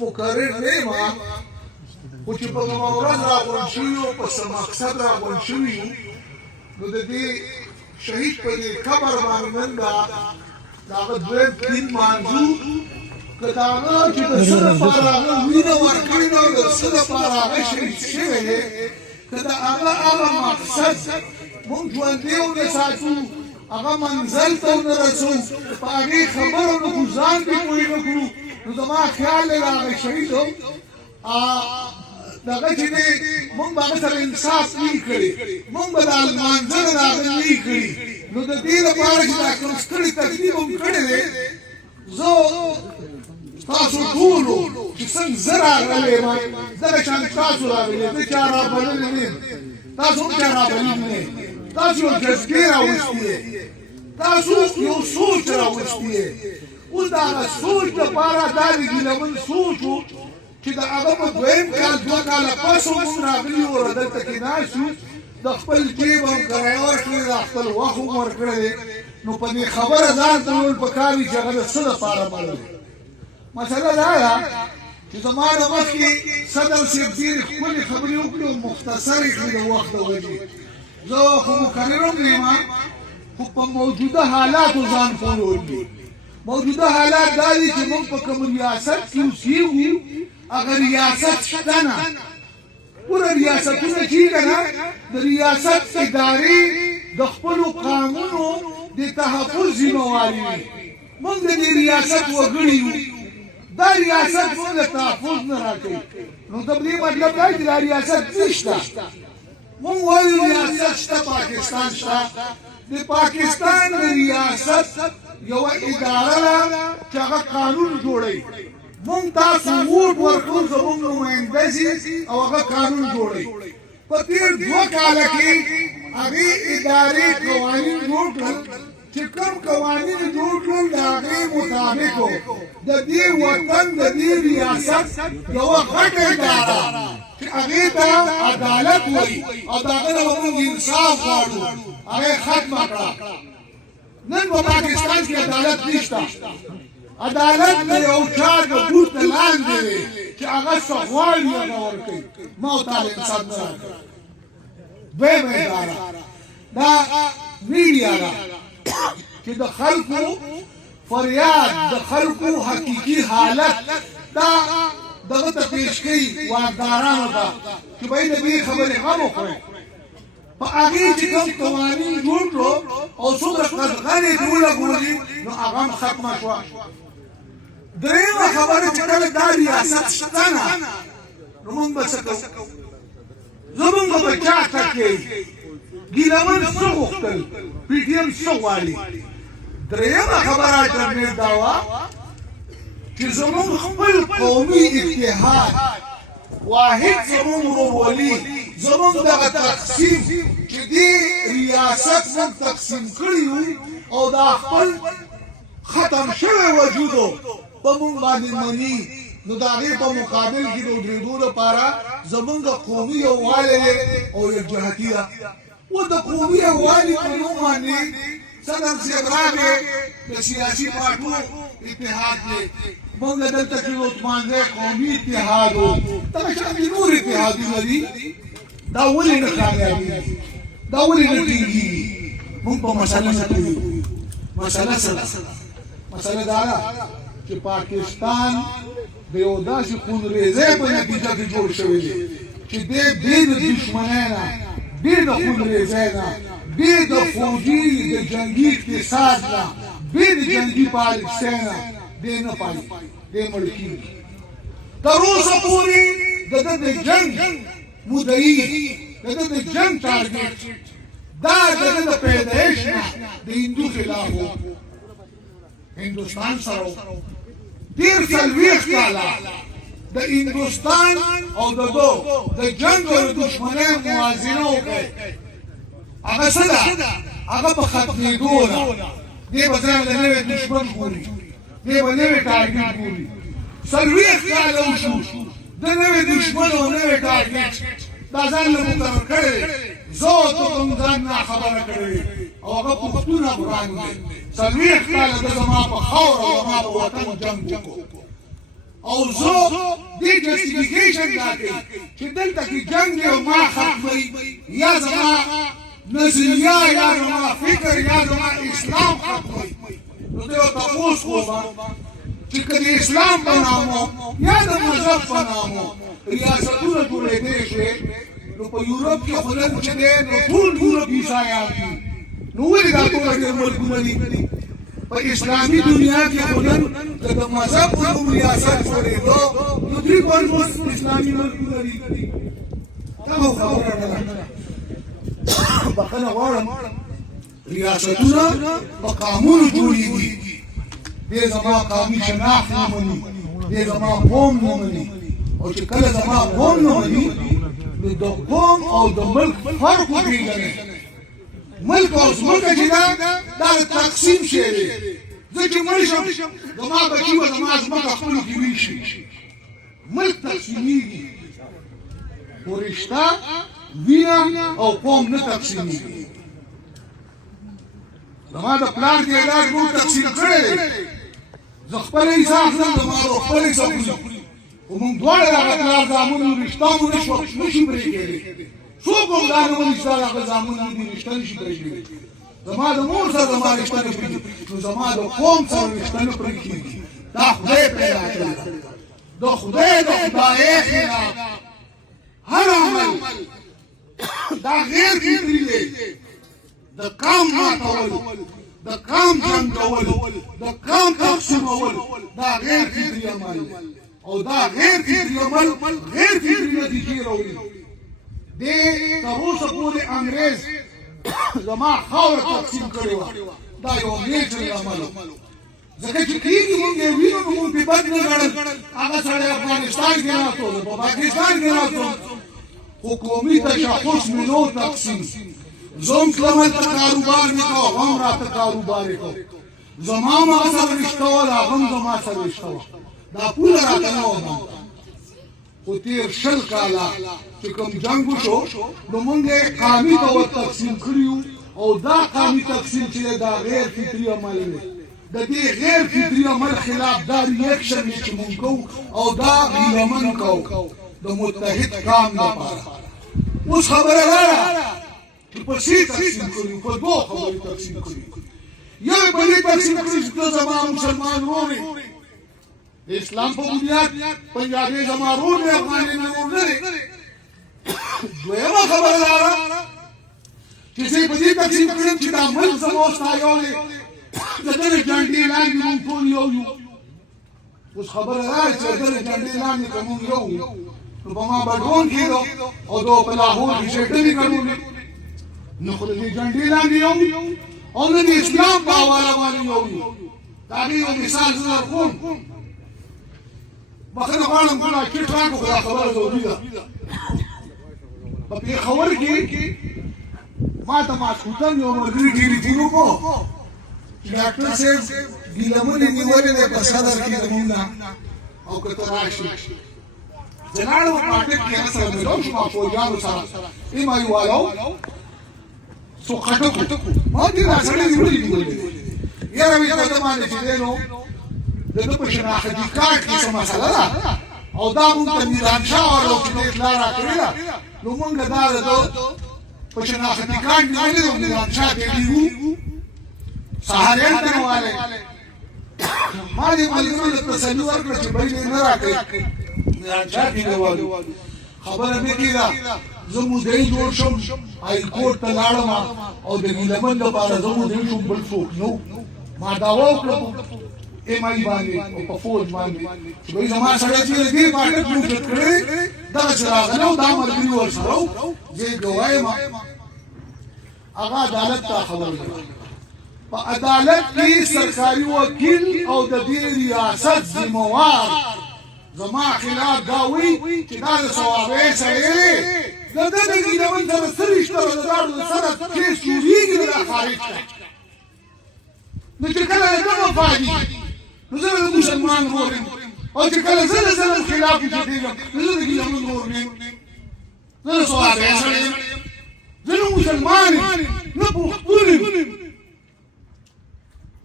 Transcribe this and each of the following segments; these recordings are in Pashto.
مقرر نه ما خو چې په کومه ورځ راغونډ شوي او په څه مقصد راغونډ شوي نو د دې شهید په دې قبر باندې نن د هغه دویم دین مانځو که د هغه چې د څه دپاره هغه وینه ورکړې ده او د څه دپاره هغه شهید شوی دی که د هغه مقصد مونږ ژوندي ونساتو هغه منزل ته ونه رسو په هغې خبرو نه خو ځان کې پوه نه کړو نو زما خیال دی د هغه شهید دغه چې دی مونږ به هغه سره انصاف نه وي کړی مونږ به د لمانځنه د هغه نه وي کړي نو د دې لپاره چې دا کوم ستړی تکلیف هم کړی دی زه تاسو ټولو چې څنګه زه راغلی یم دغه شان تاسو راغلي زه چا رابللی نه یم تاسو هم چا رابللي نه یې تاسو یو جذبې راوستي یې تاسو یو سوچ راوستي یې اوس د هغه سوچ دپاره دا د ګیلمن سوچ و چې د هغه په دویم کال 2 کاله پس هم موږ راغلي وو دلته کې ناست یو د خپل جیب هم کرایه ورکړې ده خپل وخت هم ورکړی دی نو په دې خبره ځان ته ویل پکار وي چې هغه د څه دپاره مړ دی مسله دا ده چې زما نه مخکې صدر صاحب ډېرې ښکلې خبرې وکړي او مختصرې کړي د وخت د وجې زه خو مقرر هم نه یم خو په موجوده حالاتو ځان پوهول دي موجوده حالات دا دي چې موږ په کوم ریاست کې اوسېږو هغه ریاست شته نه پوره ریاستونه چې که نه د ریاست ادارې د خپلو قانونو د تحفظ ذمهواري وي موږ د دې ریاست وګړي یو دا ریاست موږ د تحفظ نه راکوي نو د دې مطلب دا چې دا ریاست نشته مونږ وایو ریاست شته پاکستان شته د پاکستان د ریاست یوه اداره ده چې هغه قانون جوړوي مونږ تاسو ووټ ورکړو زموږ نماینده شي او هغه قانون جوړوي په تېر 2 کاله کې هغې ادارې قوانین جوړ کړل چې کوم قوانین جوړ کړل د هغې مطابق د دې وطن د دې ریاست یوه غټه اداره چې هغې ته عدالت وایي او د هغه نه به موږ انصاف غواړو هغه یې ختمه کړه نن په پاکستان کې عدالت نشته عدالت د یو چا د بوټ نه لاندې دی چې هغه څه غواړي هغه ورکوي ما او تا له انصاف نه راکوي دویمه اداره دا میډیا ده چې د خلکو فریاد د خلکو حقیقي حالت دا دغه ته پیش کوي واکدارانو ته چې باید د دې خبرې هم وکړئ په هغې چې کوم قوانین جوړ کړو او څومره قدغنې دې ولګولي نو هغه هم ختمه شوه درېیمه خبره چې کله دا ریاست شته نه نو موږ به څه کوو زموږ به چا ټکوي ګیلمن څه غوښتل پي ټي ایم څه غواړي درېیمه خبره جرنیل دا وه چې زموږ خپل قومي اتحاد واحد زموږ ورورولي زموږ دغه تقسیم چې دې ریاست موږ تقسیم کړي وو او دا خپل ختم شوی وجودو په موږ باندې مني نو د هغې په مقابل کې د ودرېدو لپاره زموږ قومي یووالی او یکجهتي ده و د قومي یووالي په نوم باندې صدر صاحب راغی د سیاسي پارټو اتحاد دی موږ دلته کې عثمان دی قومي اتحاد و دغه شانې نور اتحادونه دي دا ولې نه کامیابېږي دا ولې نه ټینګېږي موږ په مسله نه پوهېږو مسله څه ده مسله دا ده چې پاکستان د یو داسې خونریزۍ په نتیجه کې جوړ شوی دی چې دی بې د دشمنۍ نه بې د خونریزۍ نه بې د فوجي د جنګي اقتصاد نه بې د جنګي پالیسۍ نه دی نه پالي دی مړ کېږي تر اوسه پورې د ده د جنګ مدعي د ده د جنګ ټارګېټ دا د ده د پیدایش نه د هندو خلاف و هندوستان سره تېر 40 کاله د هندوستان او د دو د جنګ او دشمنۍ موازنه وکړئ هغه څه ده هغه په ختمېدو ده دی به ځان له نوی دشمن ګوري دی به نوی ټارګېټ ګوري 40 کاله وشو د نوی دشمن او نوی ټارګېټ دا ځان له مقرر کړی زه ته کوم ځان نه خبره کړې او هغه پښتون افغان دی 40 کاله د زما په خاوره او زما په وطن جنګ وکړو او زه دې جسټیفیکیشن دا کوي چې دلته کې جنګ یو ما ختموي یا زما نظریه یا زما فکر یا زما اسلام ختموي نو زه ورته تپوس کوم چې که د اسلام په نامو یا د مذهب په نامو ریاستونه جوړېدی شوې نو په یورپ کې خو نن چې دی نو ټول یورپ عیسایان دي نو ولې دا ټول ډېر ملکونه دي په اسلامي دنیا کې خو نن که د مذهب په نوم ریاست جوړېدو نو 3.4 اسلامي ملکونه دي دا خو خبره نه ده بخښنه غواړم ریاستونه په قانون جوړېږي دې زما قومي شناخت نه مني دې زما قوم نه مني او چې کله زما قوم نه مني نو د قوم او د ملک فرق وپېژنئ ملک او ځمکه چې ده دا د تقسیم شی دی زه چې مړ شم زما بچي به زما ځمکه خپلو کې ویشي ملک تقسیمېږي خو رشته وینه او قوم نه تقسیمېږي زما د پلار جایداد موږ تقسیم کړی دی زه خپل حساب نه زما د خپل حساب خوري خو موږ دواړه د هغه پلار زامن یو رشته مو نشي پرې کېدی څوک هم دا نه وایي چې دا د هغه زامن دي رشته نشي پرې کېدی زما د مور سره زما رشته نه پرې کېږي نو زما د قوم سره رشته نه پرې کېږي دا خدای پیدا کړی د خدای د خدایۍ خلاف هر عمل دا غیر فطري دی د قام ماتول د قام جنګول د قام تقسیمول دا غیر فطري عمل او دا غیر فطري عمل غیر فطري نتیجې راوړي دې تر اوسه پورې انګرېز زما خاوره تقسیم کړې وه دا یو نیچرل عمل و ځکه چې کېږي مونږ یې وینو نو مونږ پې بد نه ګڼل هغه سړی افغانستان کې ناست و په پاکستان کې ناست و خو قومي تشخص مې نو تقسیم زم تلم هلته کاروبار مې کوه هغه هم راته کاروبار یې کوه زما ما سره رشته وه د هغه هم زما سره رشته وه دا پوله راته نه وه بنده خو تېر 20 کاله چې کوم جنګ وشو نو مونږ یې قامي ته ور تقسیم کړي او دا قامي تقسیم چې دی دا غیر فطري عمل دی د دې غیر فطري عمل خلاف دا ریاکشن دی چې مونږ کوو او دا هیلهمن کوو د متحد قام لپاره اوس خبره دا ده چې په څه تقسیم کړي په دوه خبرې تقسیم کړي یو په دې تقسیم کړي چې ته زما مسلمان ورور یې د اسلام په بنیاد پنجابي زما ورور دی افغاني مې ورور نه دی دویمه خبره دا ده چې زه په دې تقسیم کړم چې دا ملک زما او ستا یو دی د دغه جنډې لاندې مونږ ټول یو یو اوس خبره دا ده چې د دغه جنډې لاندې که مونږ یو یو نو په ما به ډرون کېدو او د په لاهور کې شیټلې ګډولې نو خو د دې جنډې لاندې یو او نه د اسلام په حواله باندې یو یو د هغې یو مثال زه درکوم بخښنه غواړم ګوره کټ راکړو خو دا خبره ضروري ده په پېښور کې ما ته ماسخوتن یو ملګري ټېلیفون وکړو چې ډاکټر صاحب ګیلمون یې نیولې دی په صدر کې زمونږ نه او که ته راشې زه لاړم په پاټک کې هغه سره مېلو شوم فوجیانو سره ایمایي والو څو خټکو ما دې دا سړی دې ولې نیولې دی یاره وایي په ده باندې چې دی نو د ده په شناختي کارت کې څه مسله ده او دا مونږ ته میرانشاه والو چې دې اطلاع راکړې ده نو مونږ دا د ده په شناختي کارت نیولې ده میرانشاه ته ډېرو سهاریان ته نوالی ما دې ملګرو له تسلي ورکړه چې بل دې نه راکړي میرانشاه ته نیولو خبره مې کېده زه مدعي جوړ شم هائی کورټ ته لاړم او د ګیلمن لپاره زه مدعي شوم بل څوک نو ما دعوا وکړه ایمایي باندې او په فوج باندې چې بهی زما سړی چې دې پاټک موجود کړی دغسې راغلی او دا ملګري ورسره و زه یې ګواه یم هغه عدالت ته خبر کړه په عدالت کې سرکاري وکیل او د دې ریاست ذمهوار زما خلاف دا وایي چې دا د صوابۍ سړی دی د ده د ګیلمن سره څه رشته ده د دواړو سره کیس جوړېږي نو دا خارج کړه نو چې کله د ده مفادي نو زه د مسلمان ورور یم او چې کله زه د ظلم خلاف جدېږم نو زه د ګیلمن ورور یم زه د صوابۍ سړی یم زه نه مسلمان یم نه پښتون یم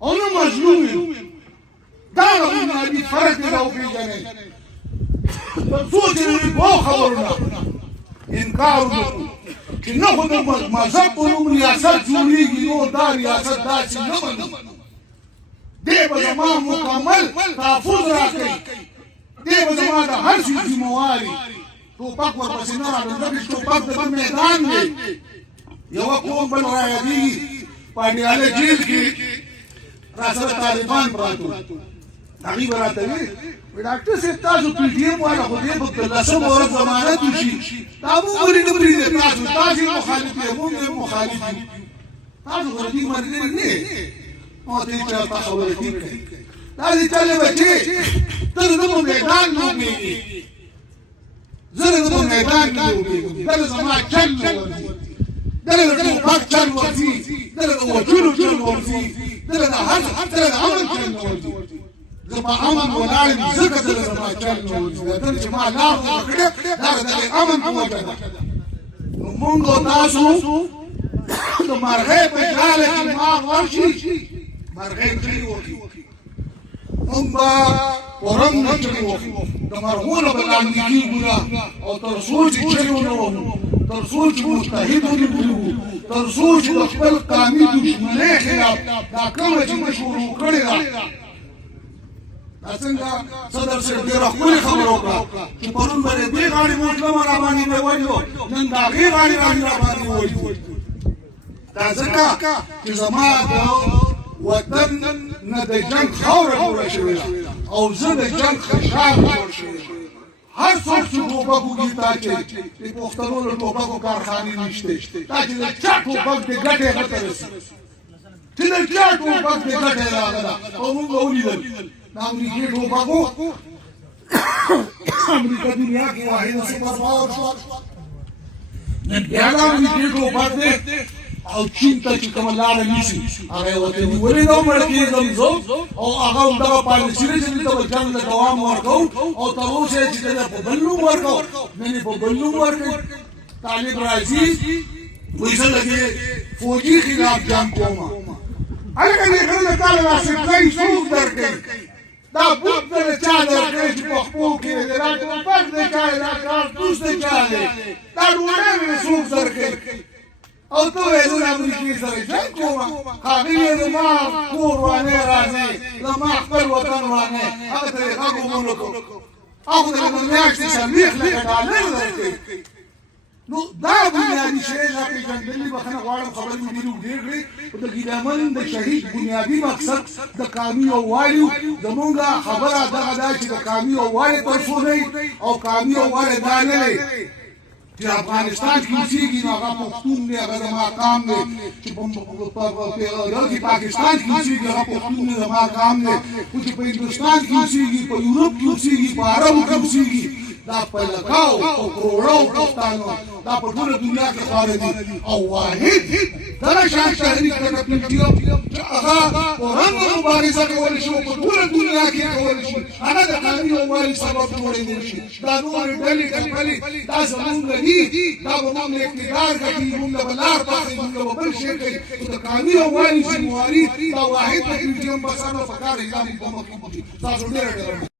او نه مظلوم یم دا بنیادي فرق دی دا وپېژنئ تر څو چې د دوو خبرو نه انکار وکړو چې نه خو د مذهب په نوم ریاست جوړېږي نو دا ریاست داسې نه منو دی به زما مکمل تحفظ راکوي دی به زما د هر شي ذمهوار وي ټوپک ورپسې نه راغلم ځکه چې ټوپک د بل میدان دی یوه قوم بل رایادېږي پانډیاله جیل کې راسره طالبان پراته وو هغوی به راته وي ډاکټر صاحب تاسو پي ټي ایم والا خو دې په لسم ورځ ضمانت وشي دا مونږ ولې نه پرېږدئ تاسو یې مخالف یې مونږ یې مخالف یو تاسو خو د دې ملګري نه یې ما ورته ویل چې تا خبره ټیک کړې دا دې چلې بچې ته د ده په میدان لوبېږې زه د ده په میدان کې لوبېږم دله زما چل نه ورځي دله د ټوپک چل ورځي دله د وچونو چل ورځي دله د هر دله د امن چل نه ورځي زه په امن ولاړ یم ځکه دله زما چل نه ورځي دا دله چې ما لار وکړې دا د دې امن په وجه ده نو مونږ او تاسو د مرغۍ په جاله کې مار ورشي مرغۍ چغې وکړي مونږ به ورم نه چغې وکړو د مرغونو به لاندې کېږو نه او تر څو چې چغې ونه وهو تر څو چې متحد ونه کړو تر څو چې د خپل قامي دښمنۍ خلاف دا کومه چې موږ شروع کړې ده دا څنګه صدر صاحب ډېره ښکلې خبره وکړه چې پرون به د دې غاړې موټلمه راباندې مې وجلو نن د هغې غاړې راباندې وجلو دا ځکه چې زما د وطن نه د جنګ خاوره جوړه شوې ده او زه د جنګ خشاک جوړ شوی هر څوک چې ټوپک وکړي تا چې د پښتنو د ټوپکو کارخانې نشته تا چې د چا ټوپک د ګټې هغه ته رسي چې د چا ټوپک د ګټې راغله او موږ ولیدل د امریکې ټوپکو امریکا دنیا کې واحده سپر پاور شوه نن بیا د امریکې ټوپک دی او چین ته چې کومه لاره نیسي هغه یې ورته نیولې ده مړه کېږم زه او هغه همدغه پالیسي ده چې دلته به جنګ له دوام ورکوو او تر اوسه یې چې ده په بل نوم ورکوو نن یې په بل نوم ورکوي طالب راځي وایي زه د دې فوجي خلاف جنګ کومه هلکه دې خلک تاله دا سپلی څوک درکوي دا بوټ د چا درکوي چې په خپو کې دی دا ټوپک د چا دی دا کارتوس د چا دی دا ډوډۍ مې څوک درکوي او ته وایې زه د امریکې سره جنګ کوم ښاغلې زما کور وانې راځي زما خپل وطن وانې هغه ته یې غږ ومونه کړو هغه ته به میاشتې څلوېښت لکه ډالر درکوي نو دا بنیادي شی دا پېژندنې بخښنه غواړم خبرې مې ډېرې اوږدې کړې خو د ګیدامن د شهید بنیادي مقصد د قامي یووالي زمونږ خبره دغه ده چې د قامي یووالي تر څو دی او قامي یووالی دا نه دی چې افغانستان کې اوسېږي نو هغه پښتون دی هغه زما قام دی چې په پاکستان کې اوسېږي هغه پښتون دی زما قام دی خو چې په هندوستان کې اوسېږي په یورپ کې اوسېږي په عربو کې اوسېږي دا په لکاو په کروړو پښتانو دا په ټوله دنیا کې خواره دي او واحد دغه شان تحریک دغه پي ټي ایم چې هغه په رنګه مبارزه کولی شي او په ټوله دنیا کې کولی شي هغه د قامي یووالي سبب جوړېدلی شي دا نورې ډلې ټپلې دا زمونږ دي دا به موږ له اقتدار ګټي موږ به لار پاخلي موږ به بل شی کوي خو د قامي یووالي ذمهواري دا واحد د پي ټي ایم بسانه په کار اعلان په مخکې تاسو ډېره